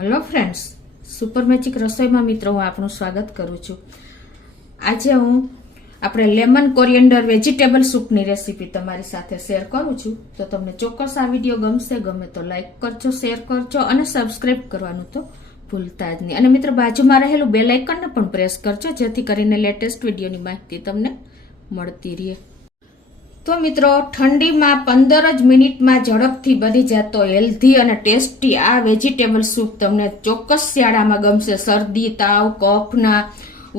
Hello friends, super magic રસોઈમાં મિત્રો હું આપનું સ્વાગત કરું છું. આજે હું આપણે લેમન કોરિએન્ડર વેજીટેબલ સૂપની રેસીપી તમારી સાથે શેર કરું છું. તો તમને ચોક્કસ આ વિડીયો ગમે તો લાઈક કરજો, શેર કરજો અને સબસ્ક્રાઈબ કરવાનું તો ભૂલતા જ નહીં. અને મિત્રો બાજુમાં રહેલું બેલ આઇકનને પણ પ્રેસ કરજો, જેથી કરીને લેટેસ્ટ વિડીયોની માહિતી તમને મળતી રહે. તો મિત્રો ઠંડીમાં 15 જ મિનિટમાં ઝડપથી બની જતો હેલ્ધી અને ટેસ્ટી આ વેજીટેબલ સૂપ તમને ચોક્કસ શિયાળામાં ગમશે. શરદી, તાવ, કફના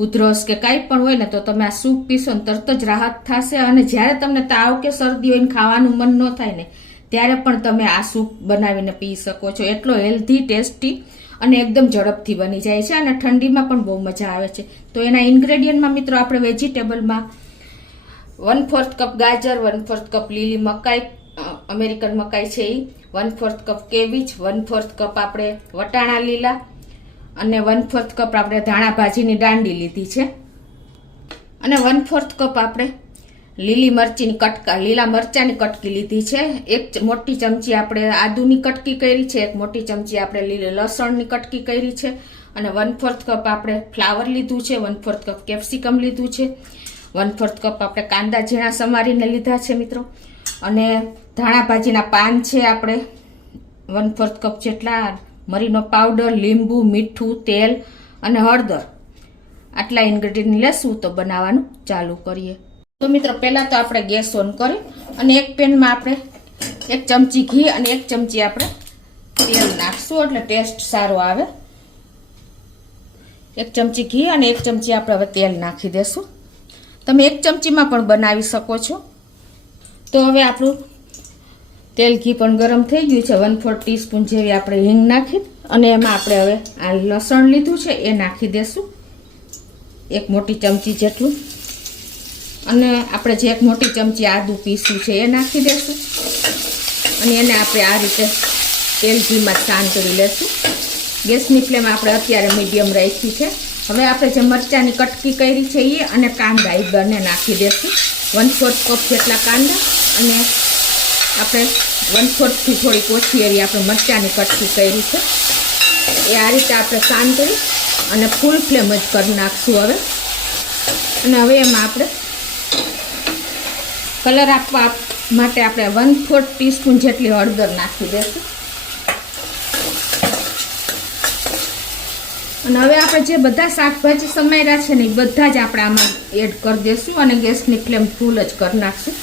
ઉધરસ કે કાંઈ પણ હોય ને તો તમે આ સૂપ પીશો ને તરત જ રાહત થશે. અને જ્યારે તમને તાવ કે શરદી હોય ને ખાવાનું મન ન થાય ને ત્યારે પણ તમે આ સૂપ બનાવીને પી શકો છો. એટલો હેલ્ધી, ટેસ્ટી અને એકદમ ઝડપથી બની જાય છે અને ઠંડીમાં પણ બહુ મજા આવે છે. તો એના ઇન્ગ્રેડિયન્ટમાં મિત્રો આપણે વેજીટેબલમાં 1/4 કપ ગાજર, 1/4 કપ લીલી મકાઈ, અમેરિકન મકાઈ છે એ, 1/4 કપ કેબીજ, 1/4 કપ આપણે વટાણા લીલા અને 1/4 કપ આપણે ધાણા ભાજીની દાંડી લીધી છે અને 1/4 કપ આપણે લીલા મરચાની કટકી લીધી છે. એક મોટી ચમચી આપણે આદુની કટકી કરી છે, એક મોટી ચમચી આપણે લીલી લસણની કટકી કરી છે અને 1/4 કપ આપણે ફ્લાવર લીધું છે, 1/4 કપ કેપ્સિકમ લીધું છે, 1/4 કપ આપણે કાંદા ઝીણા સમારીને લીધા છે મિત્રો. અને ધાણા ભાજીના પાન છે આપણે 1/4 કપ જેટલા, મરીનો પાવડર, લીંબુ, મીઠું, તેલ અને હળદર. આટલા ઇન્ગ્રેડિયન્ટ લેશું તો બનાવવાનું ચાલુ કરીએ. તો મિત્રો પહેલાં તો આપણે ગેસ ઓન કરી અને એક પેનમાં આપણે 1 ચમચી ઘી અને 1 ચમચી આપણે તેલ નાખશું એટલે ટેસ્ટ સારો આવે. 1 ચમચી ઘી અને 1 ચમચી આપણે હવે તેલ નાખી દેશું. તમે 1 ચમચીમાં પણ બનાવી શકો છો. તો હવે આપણું તેલ ઘી પણ ગરમ થઈ ગયું છે. 1/4 ટીસ્પૂન જેવી આપણે હિંગ નાખી અને એમાં આપણે હવે આ લસણ લીધું છે એ નાખી દેશું, 1 મોટી ચમચી જેટલું. અને આપણે જે 1 મોટી ચમચી આદું પીસ્યું છે એ નાખી દેશું અને એને આપણે આ રીતે તેલ ઘીમાં સાન કરી લેશું. ગેસની ફ્લેમ આપણે અત્યારે મીડિયમ રાખી છે. હવે આપણે જે મરચાંની કટકી કરી છે એ અને કાંદા એ બંને નાખી દેશું. 1/4 કપ જેટલા કાંદા અને આપણે 1/4 થી થોડીક ઓછી એવી આપણે મરચાંની કટકી કરી છે એ આ રીતે આપણે સાન કરી અને ફૂલ ફ્લેમ જ કરી નાખશું હવે. અને હવે એમાં આપણે કલર આપવા માટે આપણે 1/4 ટીસ્પૂન જેટલી હળદર નાખી દઈશું. અને હવે આપણે જે બધા શાકભાજી સમાર્યા છે ને એ બધા જ આપણે આમાં એડ કરી દઈશું અને ગેસની ફ્લેમ ફૂલ જ કરી નાખશું.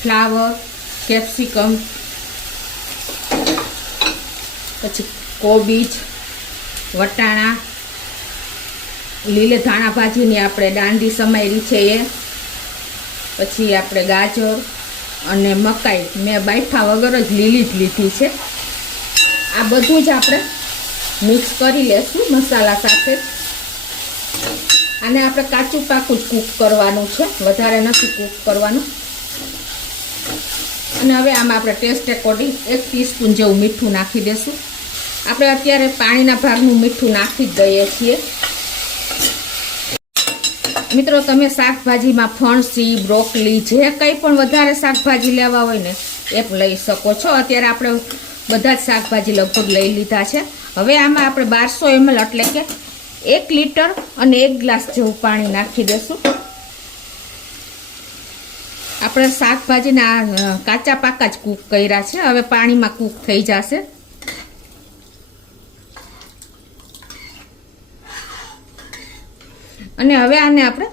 ફ્લાવર, કેપ્સિકમ, પછી કોબીજ, વટાણા, લીલે ધાણા ભાજીની આપણે દાંડી સમારી છે એ, પછી આપણે ગાજર અને મકાઈ મેં બાફા વગર જ લીલી જ લીધી છે. આ બધું જ આપણે મિક્સ કરી લેશું મસાલા સાથે. આને આપણે કાચું પાકું જ કૂક કરવાનું છે, વધારે નથી કૂક કરવાનું. અને હવે આમાં આપણે ટેસ્ટ એકોર્ડિંગ 1 ટીસ્પૂન જેવું મીઠું નાખી દઈશું. આપણે અત્યારે પાણીના ભાગનું મીઠું નાખી જ દઈએ છીએ. મિત્રો તમે શાકભાજીમાં ફણસી, બ્રોકલી જે કંઈ પણ વધારે શાકભાજી લેવા હોય ને એ લઈ શકો છો. અત્યારે આપણે બધા જ શાકભાજી લગભગ લઈ લીધા છે. હવે આમાં આપણે 1200 ml એટલે કે 1 લીટર અને 1 ગ્લાસ જેવું પાણી નાખી દઈશું. આપણે શાકભાજીના કાચા પાકા જ કૂક કર્યા છે, હવે પાણીમાં કૂક થઈ જશે. અને હવે આને આપણે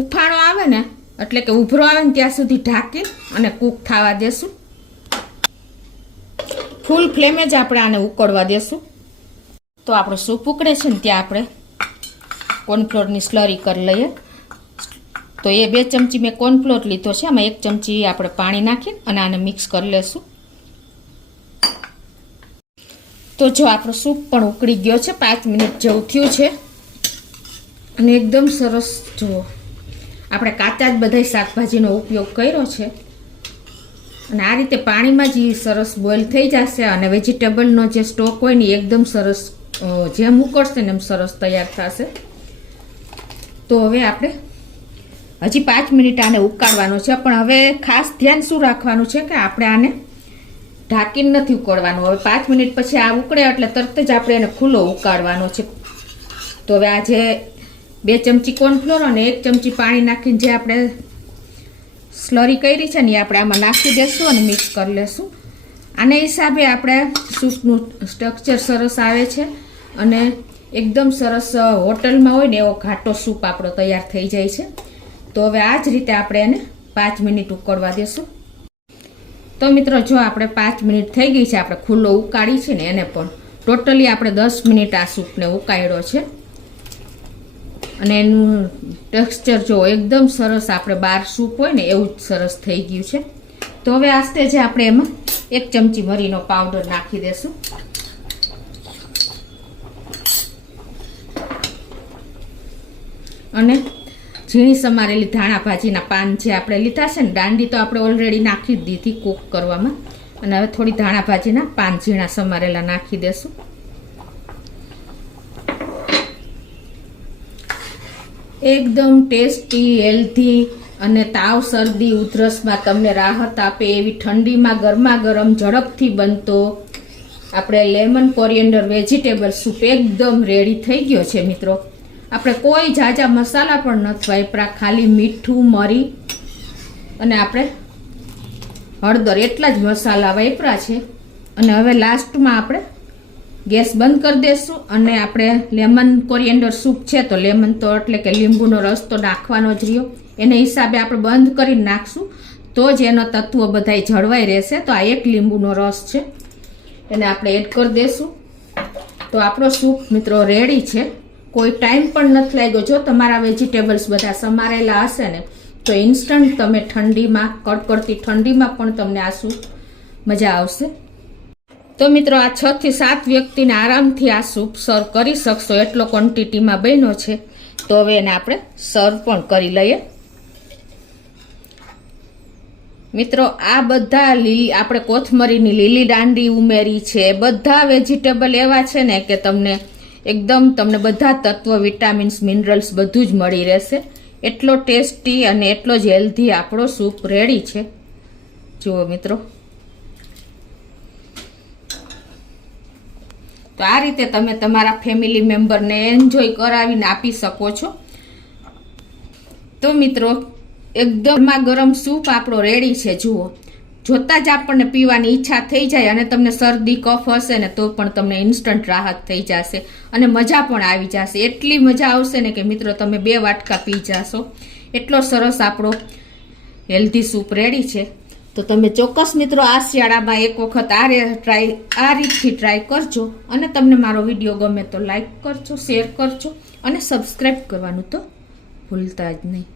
ઉફાણો આવે ને એટલે કે ઉભરો આવે ને ત્યાં સુધી ઢાંકી અને કૂક થવા દેશું. ફૂલ ફ્લેમે જ આપણે આને ઉકળવા દેશું. તો આપણો સૂપ ઉકળે છે ને ત્યાં આપણે કોર્નફ્લોરની સ્લરી કરી લઈએ. તો એ 2 ચમચી મેં કોર્નફ્લોર લીધો છે, આમાં 1 ચમચી આપણે પાણી નાખીને અને આને મિક્સ કરી લેશું. તો જો આપણો સૂપ પણ ઉકળી ગયો છે, 5 મિનિટ જેવું થયું છે અને એકદમ સરસ. જુઓ આપણે કાચા જ બધા શાકભાજીનો ઉપયોગ કર્યો છે અને આ રીતે પાણીમાં જ સરસ બોઇલ થઈ જશે અને વેજીટેબલનો જે સ્ટોક હોય ને એકદમ સરસ જેમ ઉકળશે ને એમ સરસ તૈયાર થશે. તો હવે આપણે હજી 5 મિનિટ આને ઉકાળવાનો છે, પણ હવે ખાસ ધ્યાન શું રાખવાનું છે કે આપણે આને ઢાંકીને નથી ઉકળવાનું. હવે 5 મિનિટ પછી આ ઉકળે એટલે તરત જ આપણે એને ખુલ્લો ઉકાળવાનો છે. તો હવે આ જે 2 ચમચી કોર્નફ્લોર અને 1 ચમચી પાણી નાખીને જે આપણે સ્લરી કરી છે ને એ આપણે આમાં નાખી દેશું અને મિક્સ કરી લેશું. આના હિસાબે આપણે સૂપનું સ્ટ્રક્ચર સરસ આવે છે અને એકદમ સરસ હોટલમાં હોય ને એવો ઘાટો સૂપ આપણો તૈયાર થઈ જાય છે. તો હવે આ જ રીતે આપણે એને 5 મિનિટ ઉકળવા દેશું. તો મિત્રો જો આપણે 5 મિનિટ થઈ ગઈ છે, આપણે ખુલ્લો ઉકાળી છે ને એને પણ ટોટલી આપણે 10 મિનિટ આ સૂપને ઉકાળ્યો છે અને એનું ટેક્સચર જો એકદમ સરસ આપણે બાર સૂપ હોય ને એવું જ સરસ થઈ ગયું છે. તો હવે આસ્તે જે આપણે એમાં 1 ચમચી મરીનો પાવડર નાખી દેશું અને ઝીણી સમારેલી ધાણા ભાજીના પાન જે આપણે લીધા છે ને, દાંડી તો આપણે ઓલરેડી નાખી જ દીધી કૂક કરવામાં, અને હવે થોડી ધાણા ભાજીના પાન ઝીણા સમારેલા નાખી દેશું. એકદમ ટેસ્ટી, હેલ્ધી અને તાવ, શરદી, ઉધરસમાં તમને રાહત આપે એવી ઠંડીમાં ગરમા ગરમ ઝડપથી બનતો આપણે લેમન કોરિએન્ડર વેજીટેબલ સૂપ એકદમ રેડી થઈ ગયો છે મિત્રો. આપણે કોઈ ઝાઝા મસાલા પણ નથી વાપરા, ખાલી મીઠું, મરી અને આપણે હળદર એટલા જ મસાલા વાપરા છે. અને હવે લાસ્ટમાં આપણે ગેસ બંધ કરી દઈશું અને આપણે લેમન કોરિએન્ડર સૂપ છે તો લેમન તો એટલે કે લીંબુનો રસ તો નાખવાનો જ રહ્યો, એને હિસાબે આપણે બંધ કરીને નાખશું તો જ એનો તત્વો બધાય જળવાઈ રહેશે. તો આ 1 લીંબુનો રસ છે એને આપણે એડ કરી દઈશું. તો આપણો સૂપ મિત્રો રેડી છે. કોઈ ટાઈમ પણ નથી લાગ્યો. જો તમારા વેજીટેબલ્સ બધા સમારેલા હશે ને તો ઇન્સ્ટન્ટ તમે ઠંડીમાં, કડકડતી ઠંડીમાં પણ તમને આ સૂપ મજા આવશે. તો મિત્રો આ 6 થી 7 વ્યક્તિને આરામથી આ સૂપ સર્વ કરી શકશો એટલો ક્વોન્ટિટીમાં બન્યો છે. તો હવે એને આપણે સર્વ પણ કરી લઈએ. મિત્રો આ બધા આપણે કોથમરીની લીલી દાંડી ઉમેરી છે, બધા વેજીટેબલ એવા છે ને કે તમને બધા તત્વ, વિટામિન્સ, મિનરલ્સ બધું જ મળી રહેશે. એટલો ટેસ્ટી અને એટલો જ હેલ્ધી આપણો સૂપ રેડી છે. જુઓ મિત્રો, તો આ રીતે તમે તમારા ફેમિલી મેમ્બરને એન્જોય કરાવીને આપી શકો છો. તો મિત્રો એકદમ ગરમ સૂપ આપણો રેડી છે. જુઓ, જોતા જ આપણને પીવાની ઈચ્છા થઈ જાય અને તમને શરદી કફ હશે ને તો પણ તમને ઇન્સ્ટન્ટ રાહત થઈ જશે અને મજા પણ આવી જશે. એટલી મજા આવશે ને કે મિત્રો તમે 2 વાટકા પી જશો. એટલો સરસ આપણો હેલ્ધી સૂપ રેડી છે. તો તમે ચોક્કસ મિત્રો આ શિયાળામાં એક વખત આ રીતથી ટ્રાય કરજો અને તમને મારો વિડીયો ગમે તો લાઈક કરજો, શેર કરજો અને સબસ્ક્રાઈબ કરવાનું તો ભૂલતા જ નહીં.